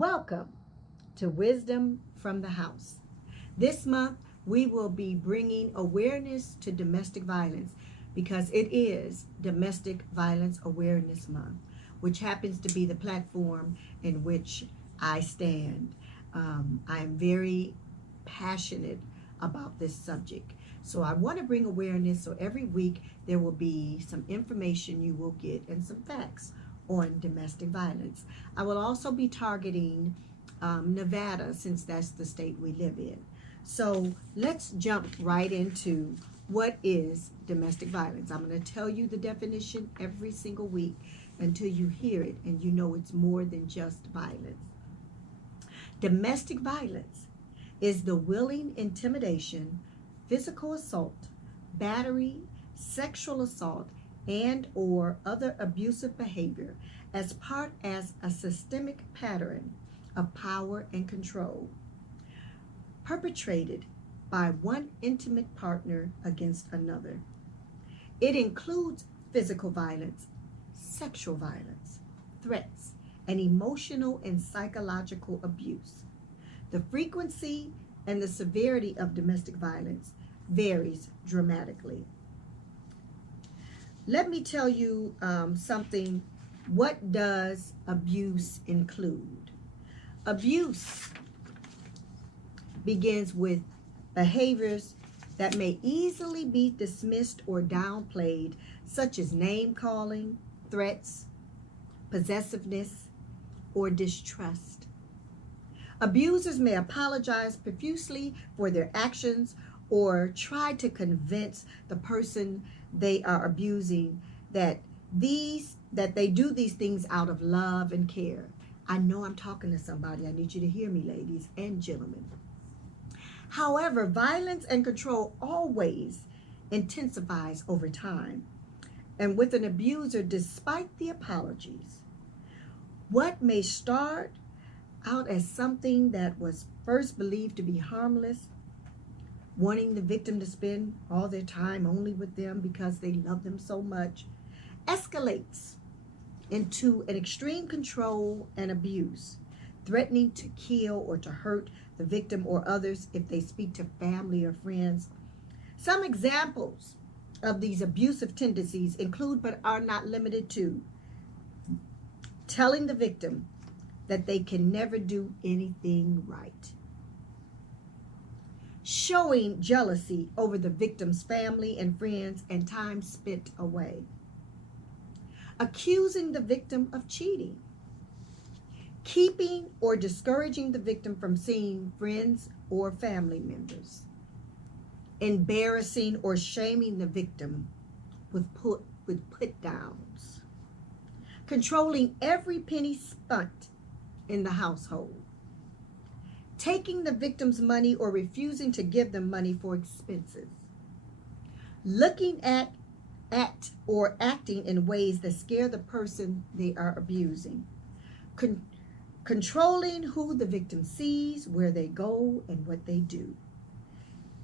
Welcome to Wisdom from the House. This month, we will be bringing awareness to domestic violence because it is Domestic Violence Awareness Month, which happens to be the platform in which I stand. I am very passionate about this subject. So I want to bring awareness, so every week there will be some information you will get and some facts on domestic violence. I will also be targeting Nevada, since that's the state we live in. So let's jump right into what is domestic violence. I'm going to tell you the definition every single week until you hear it and you know it's more than just violence. Domestic violence is the willing intimidation, physical assault, battery, sexual assault, and or other abusive behavior as part as a systemic pattern of power and control perpetrated by one intimate partner against another. It includes physical violence, sexual violence, threats, and emotional and psychological abuse. The frequency and the severity of domestic violence varies dramatically. Let me tell you something. What does abuse include? Abuse begins with behaviors that may easily be dismissed or downplayed, such as name calling, threats, possessiveness, or distrust. Abusers may apologize profusely for their actions or try to convince the person they are abusing that they do these things out of love and care. I know I'm talking to somebody. I need you to hear me, ladies and gentlemen. However, violence and control always intensifies over time. And with an abuser, despite the apologies, what may start out as something that was first believed to be harmless, wanting the victim to spend all their time only with them because they love them so much, escalates into an extreme control and abuse, threatening to kill or to hurt the victim or others if they speak to family or friends. Some examples of these abusive tendencies include, but are not limited to, telling the victim that they can never do anything right, showing jealousy over the victim's family and friends and time spent away, accusing the victim of cheating, keeping or discouraging the victim from seeing friends or family members, embarrassing or shaming the victim with put downs, controlling every penny spent in the household, taking the victim's money or refusing to give them money for expenses, looking at or acting in ways that scare the person they are abusing, controlling who the victim sees, where they go, and what they do,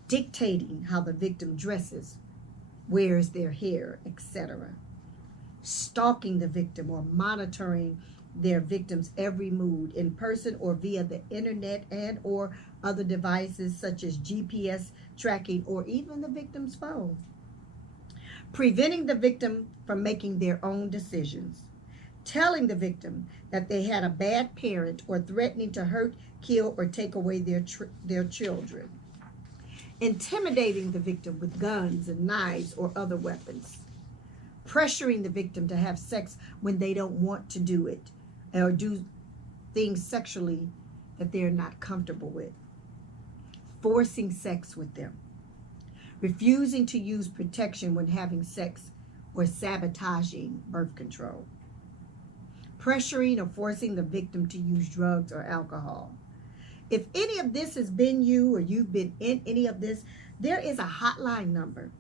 dictating how the victim dresses, wears their hair, etc., stalking the victim or monitoring their victim's every mood in person or via the internet and or other devices such as GPS tracking or even the victim's phone, preventing the victim from making their own decisions, telling the victim that they had a bad parent or threatening to hurt, kill, or take away their children, intimidating the victim with guns and knives or other weapons, pressuring the victim to have sex when they don't want to do it or do things sexually that they're not comfortable with, forcing sex with them, refusing to use protection when having sex or sabotaging birth control, pressuring or forcing the victim to use drugs or alcohol. If any of this has been you or you've been in any of this, there is a hotline number,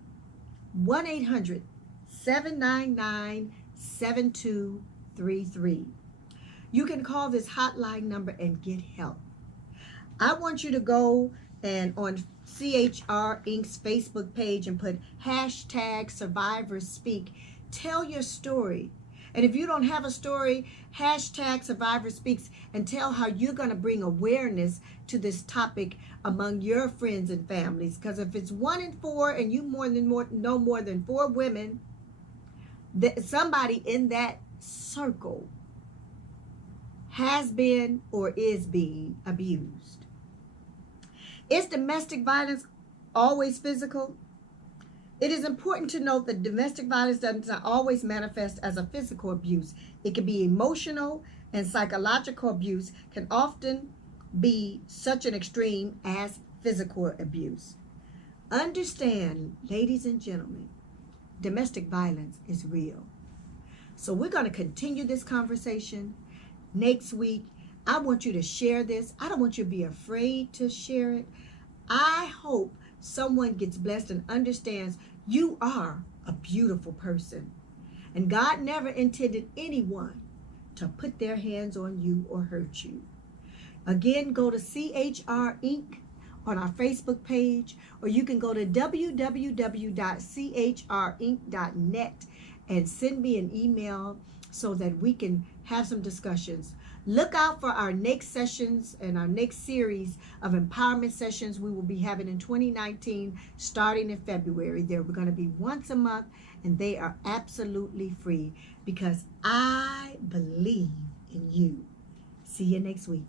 1-800-799-7233. You can call this hotline number and get help. I want you to go and on CHR Inc.'s Facebook page and put #SurvivorsSpeak. Tell your story And if you don't have a story, hashtag Survivor Speaks and tell how you're going to bring awareness to this topic among your friends and families. Because if it's 1 in 4 and you know more than 4 women, somebody in that circle has been or is being abused. Is domestic violence always physical? It is important to note that domestic violence does not always manifest as a physical abuse. It can be emotional, and psychological abuse can often be such an extreme as physical abuse. Understand, ladies and gentlemen, domestic violence is real. So we're going to continue this conversation next week. I want you to share this. I don't want you to be afraid to share it. I hope someone gets blessed and understands you are a beautiful person. And God never intended anyone to put their hands on you or hurt you. Again, go to CHR Inc. on our Facebook page, or you can go to www.chrinc.net and send me an email so that we can have some discussions. Look out for our next sessions and our next series of empowerment sessions we will be having in 2019, starting in February. They're going to be once a month, and they are absolutely free because I believe in you. See you next week.